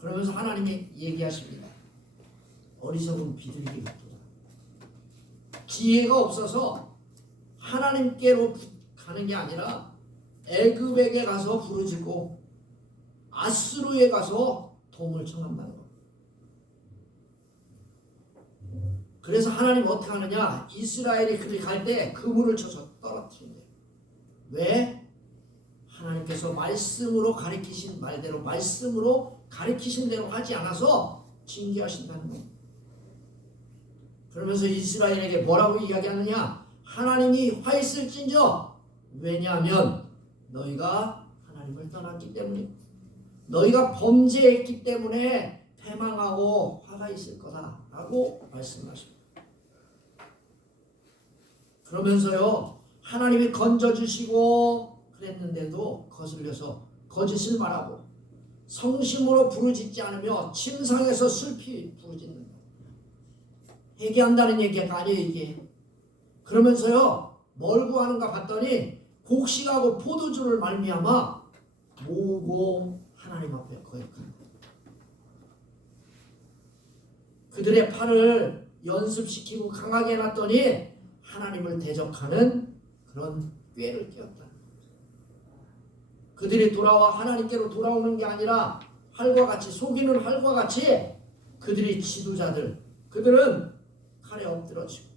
그러면서 하나님이 얘기하십니다. 어리석은 비둘기 같도다. 지혜가 없어서 하나님께로 가는 게 아니라 애굽에게 가서 부르짖고 아수르에 가서 도움을 청한다는 겁니다. 그래서 하나님 어떻게 하느냐? 이스라엘이 그리 갈 때 그물을 쳐서 떨어뜨린대요. 왜? 하나님께서 말씀으로 가리키신 말대로 말씀으로 가리키신 대로 하지 않아서 징계하신다는 겁니다. 그러면서 이스라엘에게 뭐라고 이야기하느냐? 하나님이 화 있을진저, 왜냐하면 너희가 하나님을 떠났기 때문에, 너희가 범죄했기 때문에 패망하고 화가 있을 거다 라고 말씀하십니다. 그러면서요, 하나님이 건져주시고 그랬는데도 거슬려서 거짓을 말하고 성심으로 부르짖지 않으며 침상에서 슬피 부르짖는다. 회개한다는 얘기가 아니에요, 이게. 그러면서요, 뭘 구하는가 봤더니 곡식하고 포도주를 말미암아 모으고 하나님 앞에 거역한다. 그들의 팔을 연습시키고 강하게 해놨더니 하나님을 대적하는 그런 꾀를 띄웠다. 그들이 돌아와 하나님께로 돌아오는 게 아니라 활과 같이, 속이는 활과 같이 그들이 지도자들, 그들은 칼에 엎드러지고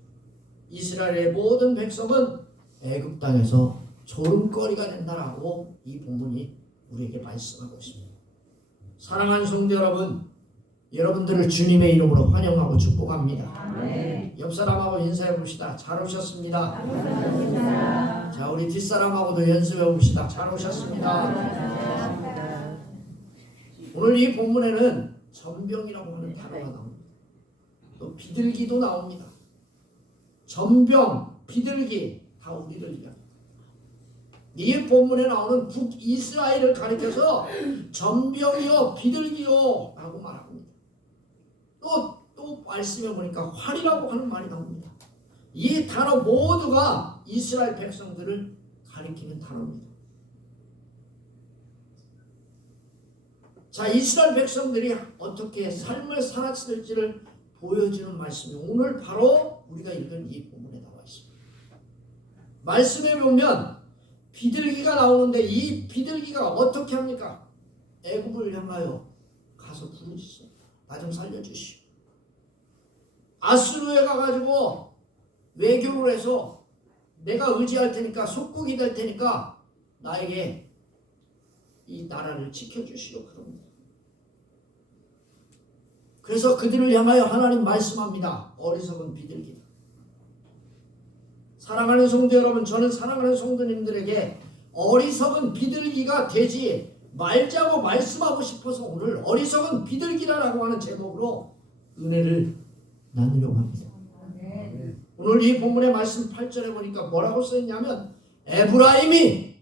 이스라엘의 모든 백성은 애굽 땅에서 조름거리가 된다라고 이 본문이 우리에게 말씀하고 있습니다. 사랑하는 성도 여러분, 여러분들을 주님의 이름으로 환영하고 축복합니다. 네. 옆 사람하고 인사해 봅시다. 잘 오셨습니다. 감사합니다. 자, 우리 뒷 사람하고도 연습해 봅시다. 잘 오셨습니다. 감사합니다. 오늘 이 본문에는 전병이라고 하는 단어가 나옵니다. 또 비둘기도 나옵니다. 전병, 비둘기 다 우리를 이야기합니다. 이 본문에 나오는 북이스라엘을 가리켜서 전병이요 비둘기요 라고 말합니다. 또 말씀해 보니까 활이라고 하는 말이 나옵니다. 이 단어 모두가 이스라엘 백성들을 가리키는 단어입니다. 자, 이스라엘 백성들이 어떻게 삶을 살았을지를 보여주는 말씀이 오늘 바로 우리가 읽은 이 본문에 나와 있습니다. 말씀에 보면 비둘기가 나오는데 이 비둘기가 어떻게 합니까? 애굽을 향하여 가서 부르짖어요. 나 좀 살려주시오. 아수르에 가가지고 외교를 해서 내가 의지할 테니까 속국이 될 테니까 나에게 이 나라를 지켜주시오. 그럽니다. 그래서 그들을 향하여 하나님 말씀합니다. 어리석은 비둘기다. 사랑하는 성도 여러분, 저는 사랑하는 성도님들에게 어리석은 비둘기가 되지 말자고 말씀하고 싶어서 오늘 어리석은 비둘기라고 하는 제목으로 은혜를 나누려고 합니다. 오늘 이 본문의 말씀 8절에 보니까 뭐라고 써있냐면 에브라임이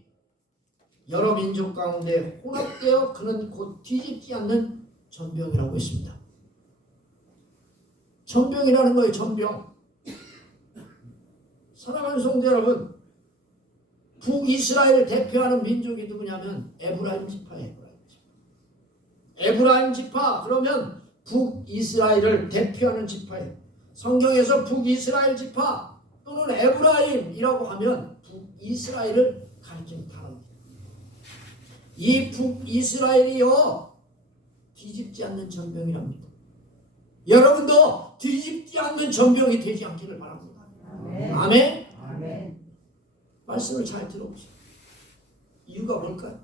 여러 민족 가운데 혼합되어 그는 곧 뒤집지 않는 전병이라고 했습니다. 전병이라는 거예요. 전병. 사랑하는 성도 여러분, 북이스라엘을 대표하는 민족이 누구냐면 에브라임 지파예요. 에브라임 지파 그러면 북이스라엘을 대표하는 지파예요. 성경에서 북이스라엘 지파 또는 에브라임이라고 하면 북이스라엘을 가리키는 단어입니다. 이 북이스라엘이요 뒤집지 않는 전병이랍니다. 여러분도 뒤집지 않는 전병이 되지 않기를 바랍니다. 아멘. 아멘. 말씀을 잘 들어보세요. 이유가 뭘까요?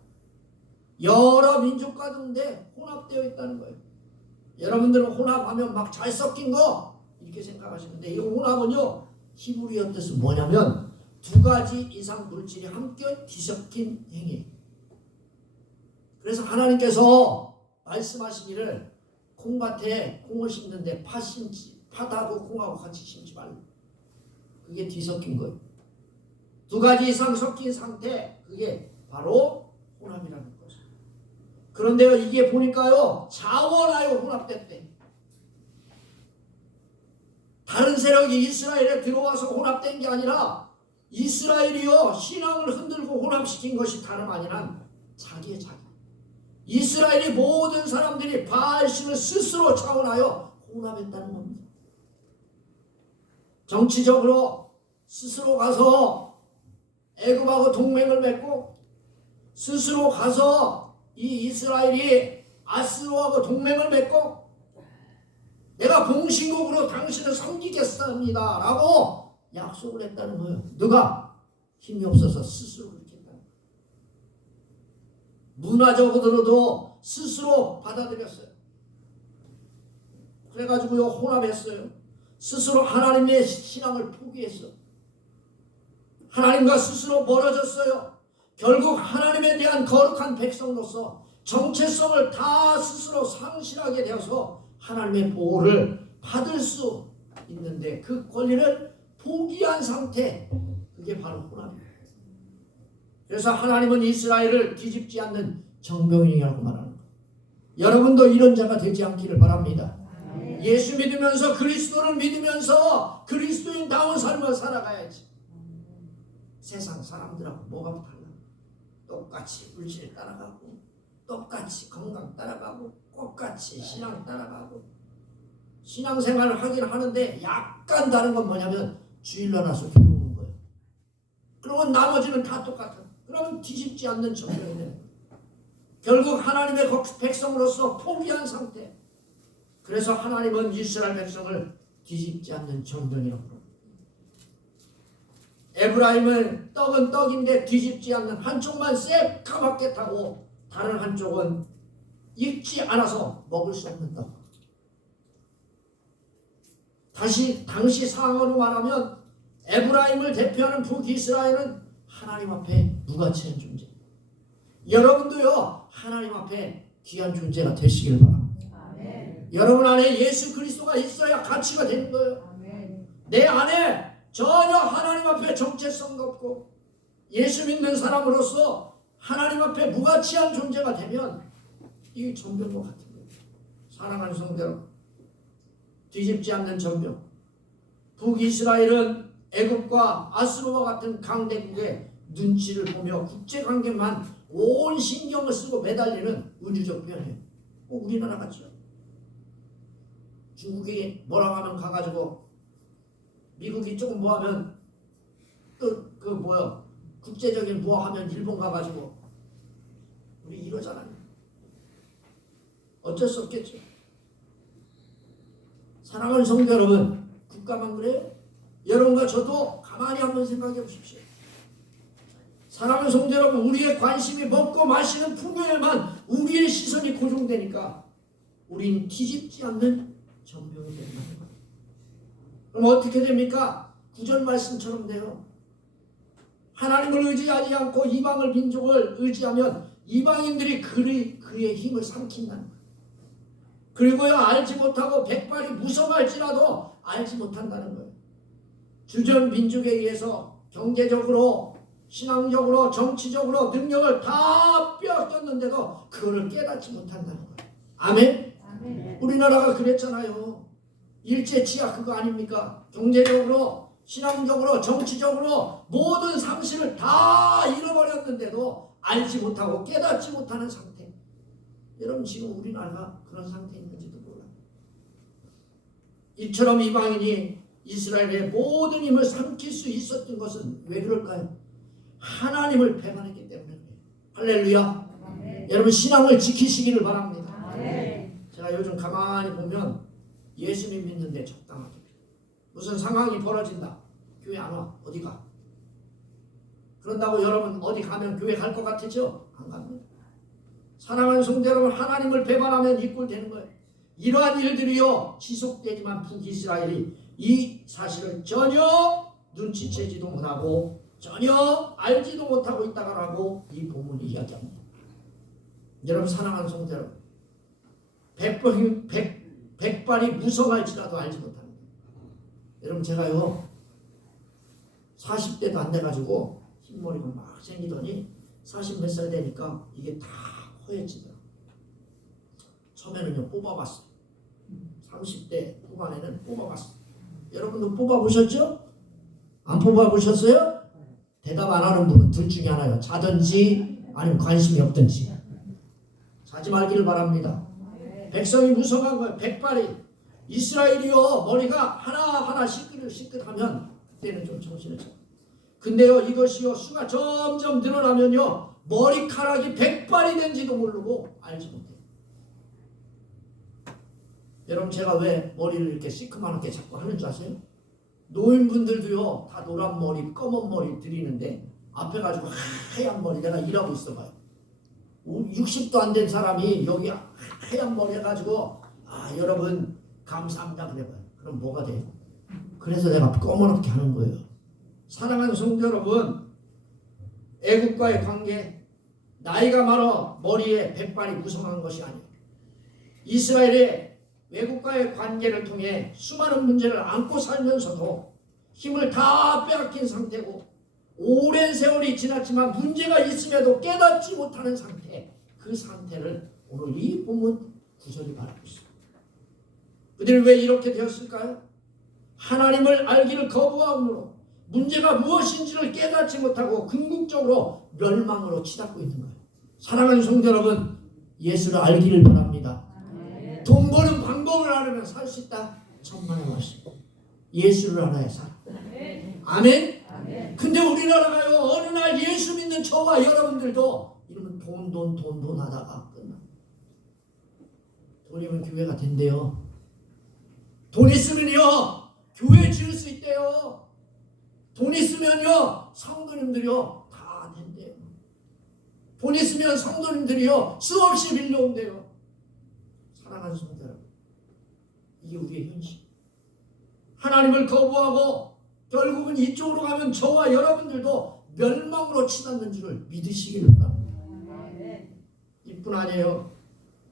여러 민족 가운데 혼합되어 있다는 거예요. 여러분들은 혼합하면 막 잘 섞인 거 이렇게 생각하시는데 이 혼합은요 히브리어 뜻은 뭐냐면 두 가지 이상 물질이 함께 뒤섞인 행위. 그래서 하나님께서 말씀하시기를 콩밭에 콩을 심는데 팥하고 콩하고 같이 심지 말고, 그게 뒤섞인 거예요. 두 가지 이상 섞인 상태, 그게 바로 혼합이라는 거죠. 그런데요 이게 보니까요 자원하여 혼합됐대. 다른 세력이 이스라엘에 들어와서 혼합된 게 아니라 이스라엘이요 신앙을 흔들고 혼합시킨 것이 다름 아니란 자기의 자기. 이스라엘이 모든 사람들이 이스라엘이 바알신을 스스로 차원하여 혼합했다는 겁니다. 정치적으로 스스로 가서 애굽하고 동맹을 맺고 스스로 가서 이 이스라엘이 아스로하고 동맹을 맺고 내가 봉신국으로 당신을 섬기겠습니다 라고 약속을 했다는 거예요. 누가? 힘이 없어서 스스로 그렇게 했다. 문화적으로도 스스로 받아들였어요. 그래가지고요 혼합했어요. 스스로 하나님의 신앙을 포기했어. 하나님과 스스로 멀어졌어요. 결국 하나님에 대한 거룩한 백성으로서 정체성을 다 스스로 상실하게 되어서 하나님의 보호를 받을 수 있는데 그 권리를 포기한 상태, 그게 바로 혼합이에요. 그래서 하나님은 이스라엘을 뒤집지 않는 정병이라고 말하는 거예요. 여러분도 이런 자가 되지 않기를 바랍니다. 예수 믿으면서 그리스도를 믿으면서 그리스도인다운 삶을 살아가야지. 세상 사람들하고 뭐가 달라? 똑같이 물질 따라가고 똑같이 건강 따라가고 똑같이 신앙 따라가고 신앙생활을 하긴 하는데 약간 다른 건 뭐냐면 주일날 와서 교회 오는 거예요. 그러면 나머지는 다 똑같아. 그러면 뒤집지 않는 정병이 되는 거예요. 결국 하나님의 백성으로서 포기한 상태. 그래서 하나님은 이스라엘 백성을 뒤집지 않는 정병이라고 합니다. 에브라임은 떡은 떡인데 뒤집지 않는, 한쪽만 새까맣게 타고 다른 한쪽은 익지 않아서 먹을 수 없는 떡. 당시 상황으로 말하면 에브라임을 대표하는 북이스라엘은 하나님 앞에 무가치한 존재. 여러분도요 하나님 앞에 귀한 존재가 되시길 바랍니다. 아멘. 여러분 안에 예수 그리스도가 있어야 가치가 되는 거예요. 아멘. 내 안에 전혀 하나님 앞에 정체성도 없고 예수 믿는 사람으로서 하나님 앞에 무가치한 존재가 되면 이 전병과 같은 거예요. 사랑하는 성도 여러분, 뒤집지 않는 전병. 북이스라엘은 애굽과 아수르와 같은 강대국의 눈치를 보며 국제관계만 온 신경을 쓰고 매달리는 우주적 변화예요. 꼭 우리나라 같죠. 중국이 뭐라고 하면 가가지고 미국이 조금 뭐하면 또 국제적인 뭐하면 일본 가가지고 우리 이러잖아요. 어쩔 수 없겠죠. 사랑하는 성도 여러분, 국가만 그래요? 여러분과 저도 가만히 한번 생각해 보십시오. 사랑하는 성도 여러분, 우리의 관심이 먹고 마시는 풍요에만 우리의 시선이 고정되니까 우린 뒤집지 않는 전병이 된다는 거예요. 그럼 어떻게 됩니까? 구절 말씀처럼 돼요. 하나님을 의지하지 않고 이방을 민족을 의지하면 이방인들이 그의 힘을 삼킨다는 거예요. 그리고요 알지 못하고 백발이 무서워할지라도 알지 못한다는 거예요. 주전 민족에 의해서 경제적으로 신앙적으로 정치적으로 능력을 다 빼앗겼는데도 그거를 깨닫지 못한다는 거예요. 아멘? 아멘. 우리나라가 그랬잖아요. 일제치하 그거 아닙니까? 경제적으로 신앙적으로 정치적으로 모든 상실을 다 잃어버렸는데도 알지 못하고 깨닫지 못하는 상태. 여러분 지금 우리나라가 그런 상태에 있는지도 몰라요. 이처럼 이방인이 이스라엘의 모든 힘을 삼킬 수 있었던 것은 왜 그럴까요? 하나님을 배반했기 때문에 그래요. 할렐루야. 아멘. 여러분 신앙을 지키시기를 바랍니다. 아멘. 제가 요즘 가만히 보면 예수님 믿는데 적당하게 무슨 상황이 벌어진다. 교회 안 와. 어디 가? 그런다고 여러분 어디 가면 교회 갈 것 같으죠? 안 갑니다. 사랑하는 성도 여러분, 하나님을 배반하면 이 꼴 되는 거예요. 이러한 일들이요 지속되지만 북이스라엘이 이 사실을 전혀 눈치채지도 못하고 전혀 알지도 못하고 있다가라고 이 본문이 이야기합니다. 여러분 사랑하는 성도 여러분, 백발이 무성할지라도 알지 못하는 거예요. 여러분 제가요 40대도 안 돼가지고 흰머리가 막 생기더니 40 몇 살 되니까 이게 다 허해지더라고요. 처음에는요 뽑아봤어요. 30대 후반에는 뽑아봤어요. 여러분도 뽑아보셨죠? 안 뽑아보셨어요? 대답 안 하는 분은 둘 중에 하나요. 자든지 아니면 관심이 없든지. 자지 말기를 바랍니다. 백성이 무성한 거예요. 백발이. 이스라엘이요 머리가 하나하나 시끗시끗하면 그때는 좀 정신을 차려. 근데요 이것이요 수가 점점 늘어나면요 머리카락이 백발이 된지도 모르고 알지 못해요. 여러분 제가 왜 머리를 이렇게 시커멓게 자꾸 하는 줄 아세요? 노인분들도요 다 노란 머리 검은 머리 들이는데 앞에 가지고 하얀 머리 내가 일하고 있어봐요. 60도 안 된 사람이 여기 하얀 머리 해가지고 여러분 감사합니다 그래봐요. 그럼 뭐가 돼요? 그래서 내가 검은하게 하는 거예요. 사랑하는 성도 여러분, 애국과의 관계, 나이가 많아 머리에 백발이 무성한 것이 아니에요. 이스라엘의 외국과의 관계를 통해 수많은 문제를 안고 살면서도 힘을 다 빼앗긴 상태고 오랜 세월이 지났지만 문제가 있음에도 깨닫지 못하는 상태, 그 상태를 오늘 이 본문 구절이 말하고 있습니다. 그들이 왜 이렇게 되었을까요? 하나님을 알기를 거부함으로 문제가 무엇인지를 깨닫지 못하고 궁극적으로 멸망으로 치닫고 있는 거예요. 사랑하는 성도 여러분, 예수를 알기를 바랍니다. 돈 버는 방법을 알으면 살 수 있다. 천만의 말씀. 예수를 알아야 살아. 아멘? 근데 우리나라가요 어느 날 예수 믿는 저와 여러분들도 이러면 돈 하다가 끝나. 돈이면 교회가 된대요. 돈 있으면요 교회 지을 수 있대요. 돈 있으면요 성도님들이요 다 된대요. 돈 있으면 성도님들이요 수없이 빌려온대요. 사랑하는 성도 여러분, 이게 우리의 현실. 하나님을 거부하고 결국은 이쪽으로 가면 저와 여러분들도 멸망으로 치닫는 줄을 믿으시기를 바랍니다. 이뿐 아니에요.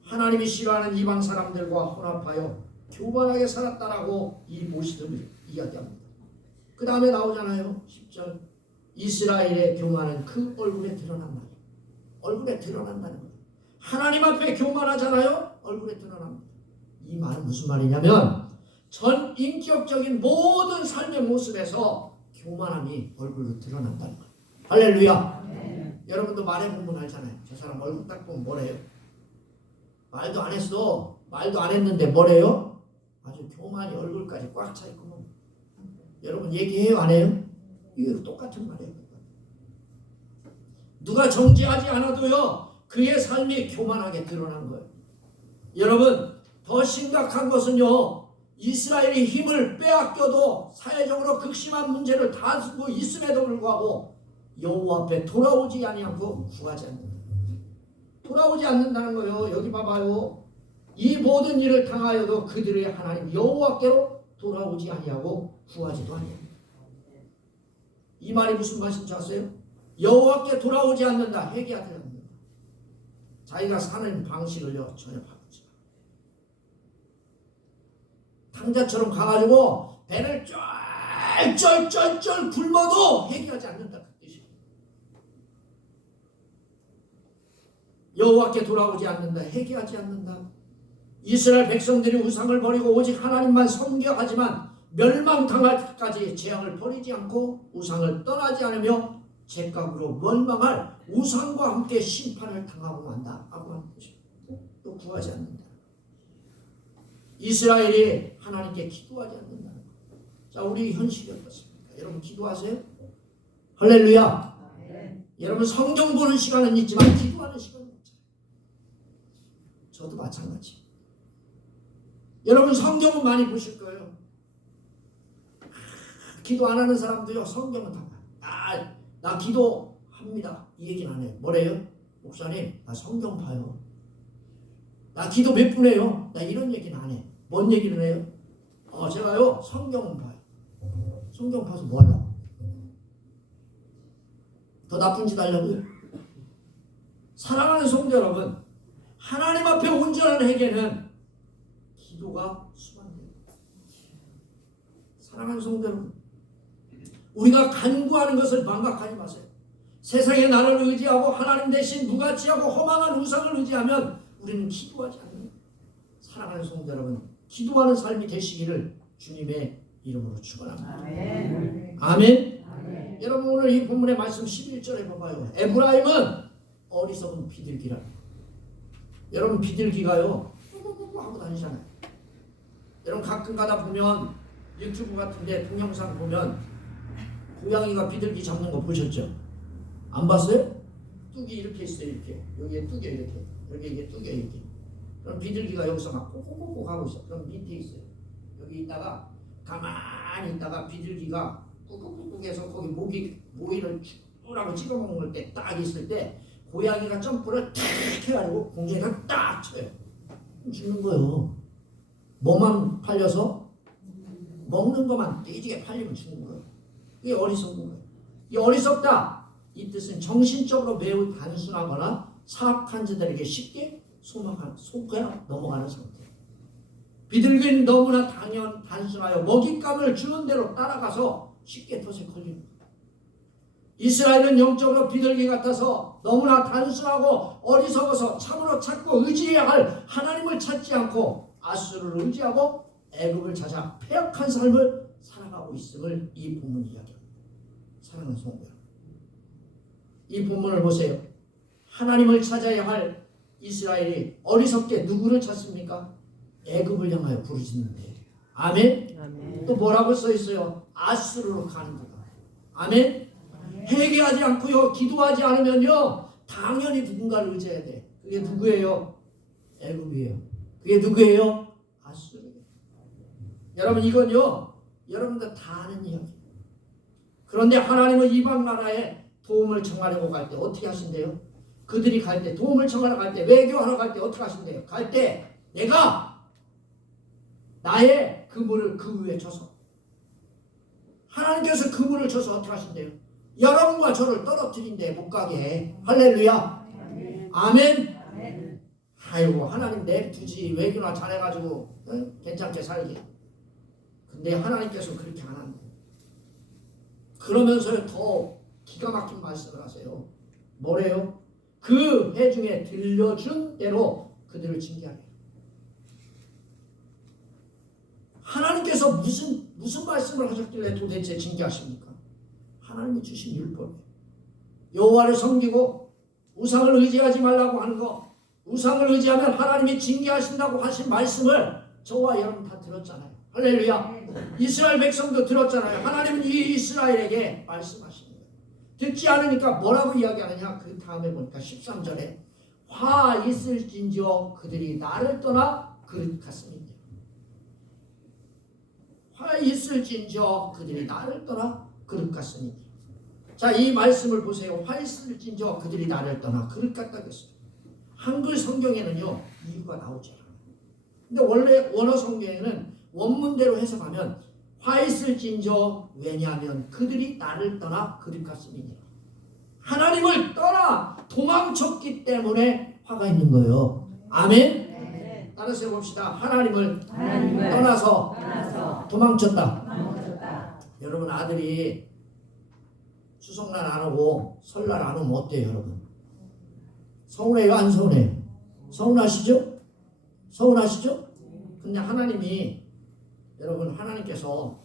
하나님이 싫어하는 이방 사람들과 혼합하여 교만하게 살았다라고 이 모시들을 이야기합니다. 그 다음에 나오잖아요. 10절. 이스라엘의 교만은 그 얼굴에 드러난다. 얼굴에 드러난다는 거예요. 하나님 앞에 교만하잖아요. 얼굴에 드러납니다. 이 말은 무슨 말이냐면 전 인격적인 모든 삶의 모습에서 교만함이 얼굴로 드러난다는 거예요. 할렐루야. 여러분도 말해보면 알잖아요. 저 사람 얼굴 딱 보면 뭐래요? 말도 안 했어. 말도 안 했는데 뭐래요? 아주 교만이 얼굴까지 꽉 차 있고. 여러분 얘기해요 안 해요? 이거 똑같은 말이에요. 누가 정죄하지 않아도요 그의 삶이 교만하게 드러난 거예요. 여러분 더 심각한 것은요 이스라엘이 힘을 빼앗겨도 사회적으로 극심한 문제를 다스리고 있음에도 불구하고 여호와 앞에 돌아오지 아니하고 구하지 않는다. 돌아오지 않는다는 거예요. 여기 봐봐요. 이 모든 일을 당하여도 그들의 하나님 여호와께로 돌아오지 아니하고 구하지도 아니합니다. 이 말이 무슨 말인지 아세요? 여호와께 돌아오지 않는다. 회개하지 않는다. 자기가 사는 방식을요 전혀 바꾸지 않아요. 탕자처럼 가가지고 배를 쩔쩔쩔쩔 굶어도 회개하지 않는다. 그 뜻이에요. 여호와께 돌아오지 않는다. 회개하지 않는다. 이스라엘 백성들이 우상을 버리고 오직 하나님만 섬겨하지만 멸망당할 때까지 재앙을 버리지 않고 우상을 떠나지 않으며 죄값으로 멸망할 우상과 함께 심판을 당하고 만다. 또 구하지 않는다. 이스라엘이 하나님께 기도하지 않는다는 것. 자, 우리 현실이 어떻습니까? 여러분 기도하세요? 할렐루야. 여러분 성경 보는 시간은 있지만 기도하는 시간은 없잖아요. 저도 마찬가지. 여러분 성경은 많이 보실 거예요. 기도 안 하는 사람도요 성경은 다 봐요. 나 기도합니다. 이 얘기는 안 해요. 뭐래요? 목사님 나 성경 봐요. 나 기도 몇 분 해요. 나 이런 얘기는 안 해. 뭔 얘기를 해요? 제가요 성경은 봐요. 성경 봐서 뭐 하려고? 더 나쁜 짓 하려고요? 사랑하는 성도 여러분, 하나님 앞에 온전한 회개는 기도가 수반돼요. 사랑하는 성도 여러분, 우리가 간구하는 것을 망각하지 마세요. 세상에 나를 의지하고 하나님 대신 무가치하고 허망한 우상을 의지하면 우리는 기도하지 않는 사랑하는 성도 여러분, 기도하는 삶이 되시기를 주님의 이름으로 축원합니다. 아멘. 아멘. 아멘. 여러분 오늘 이 본문의 말씀 11절에 봐봐요. 에브라임은 어리석은 비둘기라. 여러분 비둘기가요 자꾸 하고 다니잖아요. 여러분 가끔 가다 보면 유튜브 같은데 동영상 보면 고양이가 비둘기 잡는 거 보셨죠? 안 봤어요? 뚝이 이렇게 있어요. 이렇게 여기에 뚝이 이렇게 여기 이게 뚝이 이렇게. 그럼 비둘기가 여기서 막 꼬꼬꼬꼬 하고 있어. 그럼 밑에 있어요. 여기 있다가 가만히 있다가 비둘기가 꾹꾹꾹꾹해서 거기 모이를 쭈라고 찍어먹는 때 딱 있을 때 고양이가 점프를 탁 해가지고 공중에다 딱 쳐요. 죽는 거예요. 뭐만 팔려서 먹는 것만 떼지게 팔리면 죽는 거예요. 이게 어리석은 거예요. 이 어리석다 이 뜻은 정신적으로 매우 단순하거나 사악한 자들에게 쉽게 속아 넘어가는 상태. 비둘기는 너무나 단순하여 먹잇감을 주는 대로 따라가서 쉽게 덫에 걸리는 거예요. 이스라엘은 영적으로 비둘기 같아서 너무나 단순하고 어리석어서 참으로 찾고 의지해야 할 하나님을 찾지 않고 아수르를 의지하고 애굽을 찾아 패역한 삶을 살아가고 있음을 이 본문이 이야기합니다. 사랑하는 성도 여러분, 이 본문을 보세요. 하나님을 찾아야 할 이스라엘이 어리석게 누구를 찾습니까? 애굽을 향하여 부르짖는데 아멘? 아멘. 또 뭐라고 써 있어요? 아수르로 가는 거다. 아멘? 회개하지 않고요 기도하지 않으면요 당연히 누군가를 의지해야 돼. 그게 누구예요? 애굽이에요. 그게 누구예요? 아수르예요. 여러분 이건요 여러분들 다 아는 이야기예요. 그런데 하나님은 이방 나라에 도움을 청하려고 갈 때 어떻게 하신대요? 그들이 갈 때 도움을 청하러 갈 때 외교하러 갈 때 어떻게 하신대요? 갈 때 내가 나의 그물을 그 위에 쳐서 하나님께서 그물을 쳐서 어떻게 하신대요? 여러분과 저를 떨어뜨린데 못 가게. 할렐루야. 아멘. 아멘. 아이고 하나님 냅두지 외교나 잘해가지고 괜찮게 살게. 근데 하나님께서 그렇게 안 한대. 그러면서 더 기가 막힌 말씀을 하세요. 뭐래요? 그 회중에 들려준 대로 그들을 징계하래요. 하나님께서 무슨 말씀을 하셨길래 도대체 징계하십니까? 하나님이 주신 율법이에요. 여호와를 섬기고 우상을 의지하지 말라고 하는 거, 우상을 의지하면 하나님이 징계하신다고 하신 말씀을 저와 여러분 다 들었잖아요. 할렐루야. 이스라엘 백성도 들었잖아요. 하나님은 이 이스라엘에게 말씀하시는 거예요. 듣지 않으니까 뭐라고 이야기하느냐? 그 다음에 보니까 13절에 화 있을진지어 그들이 나를 떠나 그릇 같습니다. 화 있을진지어 그들이 나를 떠나 그릇 같습니다. 자, 이 말씀을 보세요. 화 있을진지어 그들이 나를 떠나 그릇 같다 그랬어요. 한글 성경에는요 이유가 나오지 않아요. 근데 원래 원어 성경에는 원문대로 해석하면 화 있을진저 왜냐하면 그들이 나를 떠나 그릇 같음이니라. 하나님을 떠나 도망쳤기 때문에 화가 있는 거예요. 아멘. 아멘. 따라서 봅시다. 하나님을 하나님을 떠나서 도망쳤다. 도망쳤다. 여러분 아들이 추석날 안 오고 설날 안 오면 어때요 여러분? 서운해요 안 서운해요? 서운하시죠? 서운하시죠? 근데 하나님이 여러분 하나님께서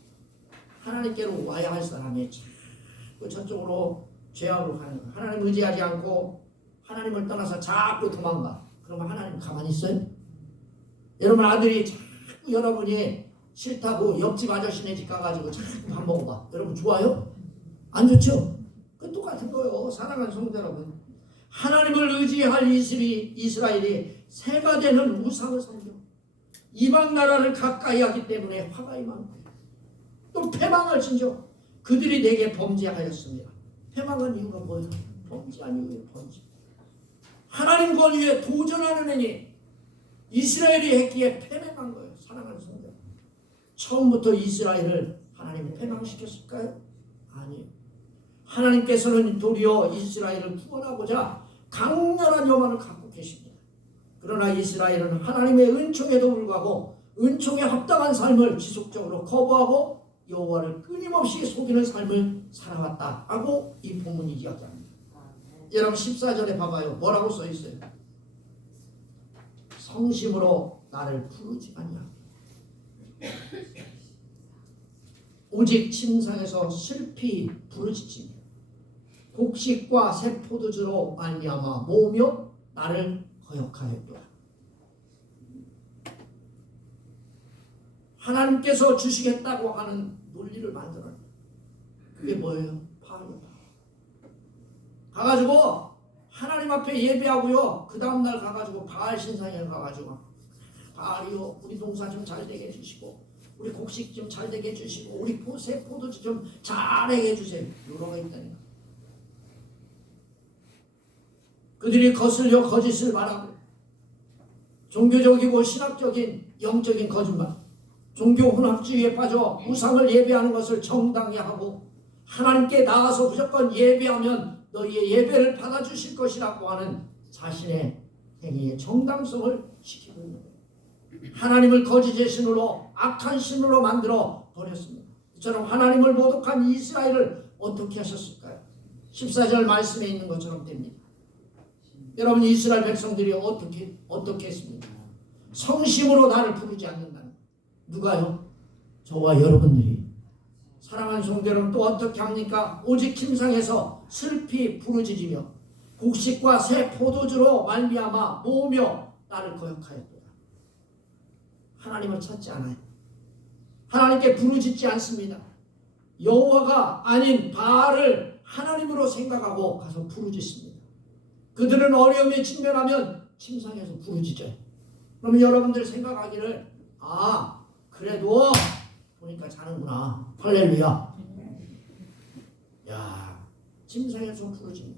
하나님께로 와야 할 사람이 자꾸 저쪽으로 죄악으로 가는 거예요. 하나님 의지하지 않고 하나님을 떠나서 자꾸 도망가. 그러면 하나님 가만히 있어요? 여러분 아들이 자꾸 여러분이 싫다고 옆집 아저씨네 집 가가지고 자꾸 밥 먹어봐. 여러분 좋아요? 안 좋죠? 그 똑같은 거예요. 사랑하는 성도 여러분. 하나님을 의지할 이스라엘이 새가 되는 우상을 섬겨 이방 나라를 가까이 하기 때문에 화가 임한 거예요. 또 패망을 진저 그들이 내게 범죄하였습니다. 패망한 이유가 뭐예요? 범죄한 이유예요. 범죄. 하나님 권위에 도전하는 애니 이스라엘이 했기에 패망한 거예요. 사랑하는 성도. 처음부터 이스라엘을 하나님이 패망시켰을까요? 아니에요. 하나님께서는 도리어 이스라엘을 구원하고자 강렬한 염원을 갖고 계십니다. 그러나 이스라엘은 하나님의 은총에도 불구하고 은총에 합당한 삶을 지속적으로 거부하고 여호와를 끊임없이 속이는 삶을 살아왔다 하고 이 본문이 이야기합니다. 여러분 14절에 봐봐요. 뭐라고 써 있어요? 성심으로 나를 부르지 아니하며 오직 침상에서 슬피 부르짖으며 곡식과 새 포도주로 말미암아 모으며 나를 거역하였도다. 하나님께서 주시겠다고 하는 논리를 만들어요. 그게 뭐예요? 바알이요. 가가지고 하나님 앞에 예배하고요. 그 다음날 가가지고 바알 신상에 가가지고 바알이요, 우리 농사 좀 잘 되게 해주시고 우리 곡식 좀 잘 되게 해주시고 우리 새 포도주 좀 잘하게 해주세요. 이러가 있다니까. 그들이 거슬려 거짓을 말하고 종교적이고 신학적인 영적인 거짓말, 종교 혼합주의에 빠져 우상을 예배하는 것을 정당히 하고 하나님께 나가서 무조건 예배하면 너희의 예배를 받아주실 것이라고 하는 자신의 행위의 정당성을 시키고 있는 거예요. 하나님을 거짓의 신으로 악한 신으로 만들어 버렸습니다. 이처럼 하나님을 모독한 이스라엘을 어떻게 하셨을까요? 14절 말씀에 있는 것처럼 됩니다. 여러분, 이스라엘 백성들이 어떻게 했습니까? 성심으로 나를 부르지 않는다는. 누가요? 저와 여러분들이. 사랑하는 성도 여러분, 또 어떻게 합니까? 오직 침상에서 슬피 부르짖으며 곡식과 새 포도주로 말미암아 모으며 나를 거역하였도다. 하나님을 찾지 않아요. 하나님께 부르짖지 않습니다. 여호와가 아닌 바알을 하나님으로 생각하고 가서 부르짖습니다. 그들은 어려움에 직면하면 침상에서 부르짖어요. 그러면 여러분들 생각하기를, 아, 그래도 보니까 자는구나. 할렐루야. 야, 침상에서 부르짖는.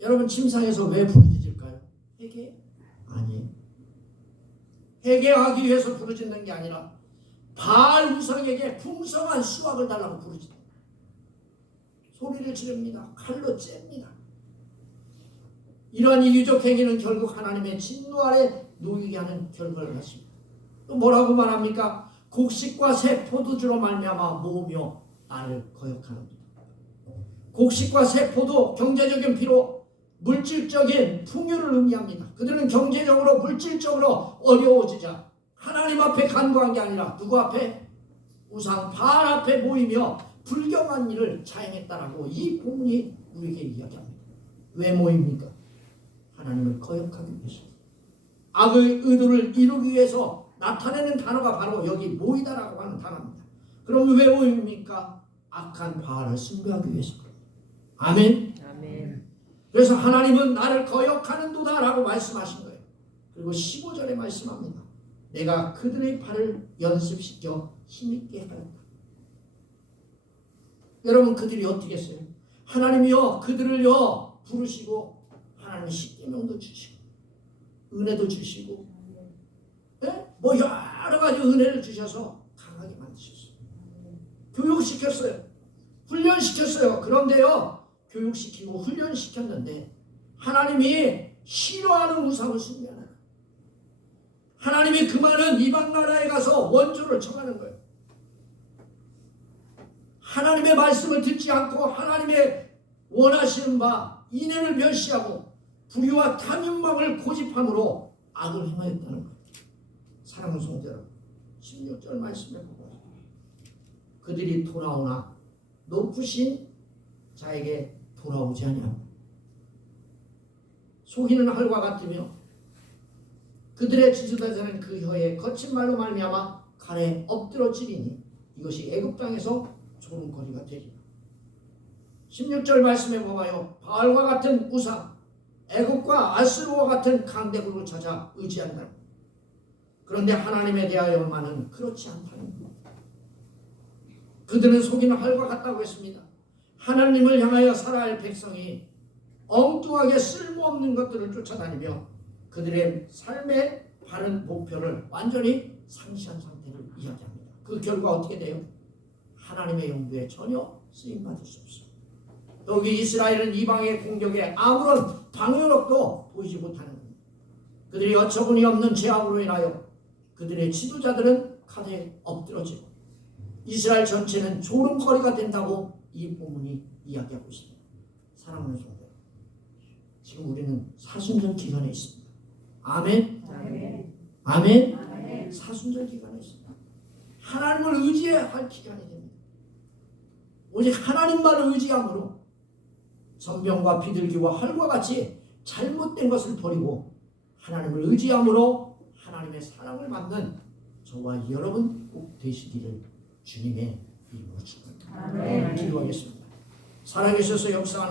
여러분, 침상에서 왜 부르짖을까요? 회개? 아니에요. 회개하기 위해서 부르짖는 게 아니라 바알 우상에게 풍성한 수확을 달라고 부르짖는. 소리를 지릅니다. 칼로 잽니다. 이러한 이기적 행위는 결국 하나님의 진노 아래 놓이게 하는 결과를 갖습니다. 또 뭐라고 말합니까? 곡식과 새 포도주로 말미암아 모으며 나를 거역하는다. 곡식과 새 포도, 경제적인 피로, 물질적인 풍요를 의미합니다. 그들은 경제적으로 물질적으로 어려워지자 하나님 앞에 간구한 게 아니라 누구 앞에? 우상 바알 앞에 모이며 불경한 일을 자행했다라고 이 본문이 우리에게 이야기합니다. 왜 모입니까? 하나님을 거역하기 위해서. 악의 의도를 이루기 위해서 나타내는 단어가 바로 여기 모이다라고 하는 단어입니다. 그럼 왜 모입니까? 악한 바알을 숭배하기 위해서. 아멘. 아멘. 그래서 하나님은 나를 거역하는도다 라고 말씀하신 거예요. 그리고 15절에 말씀합니다. 내가 그들의 발을 연습시켜 힘있게 하였다. 여러분, 그들이 어떻게 했어요? 하나님이요, 그들을요 부르시고 하나님이 십계명도 주시고 은혜도 주시고, 네? 뭐 여러 가지 은혜를 주셔서 강하게 만드셨어요. 교육시켰어요. 훈련시켰어요. 그런데요, 교육시키고 훈련시켰는데 하나님이 싫어하는 우상을 숭배하는, 하나님이 그 많은 이방 나라에 가서 원조를 청하는 거예요. 하나님의 말씀을 듣지 않고 하나님의 원하시는 바 인애를 멸시하고 불의와 탐욕망을 고집함으로 악을 행하였다는 거예요. 사랑하는 성도 여러분, 16절 말씀에 보고 그들이 돌아오나 높으신 자에게 돌아오지 아니하고 속이는 활과 같으며 그들의 지도자들은 그 혀에 거친 말로 말미암아 칼에 엎드러지리니 이것이 애굽 땅에서 조롱거리가 되리라. 16절 말씀에 보아요. 바알과 같은 우상, 애굽과 아스루와 같은 강대국을 찾아 의지한다. 그런데 하나님에 대하여만은 그렇지 않다는 겁니다. 그들은 속이는 활과 같다고 했습니다. 하나님을 향하여 살아야 할 백성이 엉뚱하게 쓸모없는 것들을 쫓아다니며 그들의 삶의 바른 목표를 완전히 상실한 상태를 이야기합니다. 그 결과 어떻게 돼요? 하나님의 용도에 전혀 쓰임받을 수 없습니다. 여기 이스라엘은 이방의 공격에 아무런 방어력도 보이지 못하는 겁니다. 그들이 어처구니 없는 죄악으로 인하여 그들의 지도자들은 칼에 엎드러지고 이스라엘 전체는 조롱거리가 된다고 이 본문이 이야기하고 있습니다. 사랑하는 성도, 지금 우리는 사순절 기간에 있습니다. 아멘. 아멘. 아멘. 아멘. 사순절 기간에 있습니다. 하나님을 의지해야 할 기간이 됩니다. 오직 하나님만을 의지함으로 전병과 비둘기와 활과 같이 잘못된 것을 버리고 하나님을 의지함으로 하나님 하나님의 사랑을 받는 저와 여러분 꼭 되시기를 주님의 이름으로 축원합니다. 아멘. 기도하겠습니다. 살아계셔서 역사하는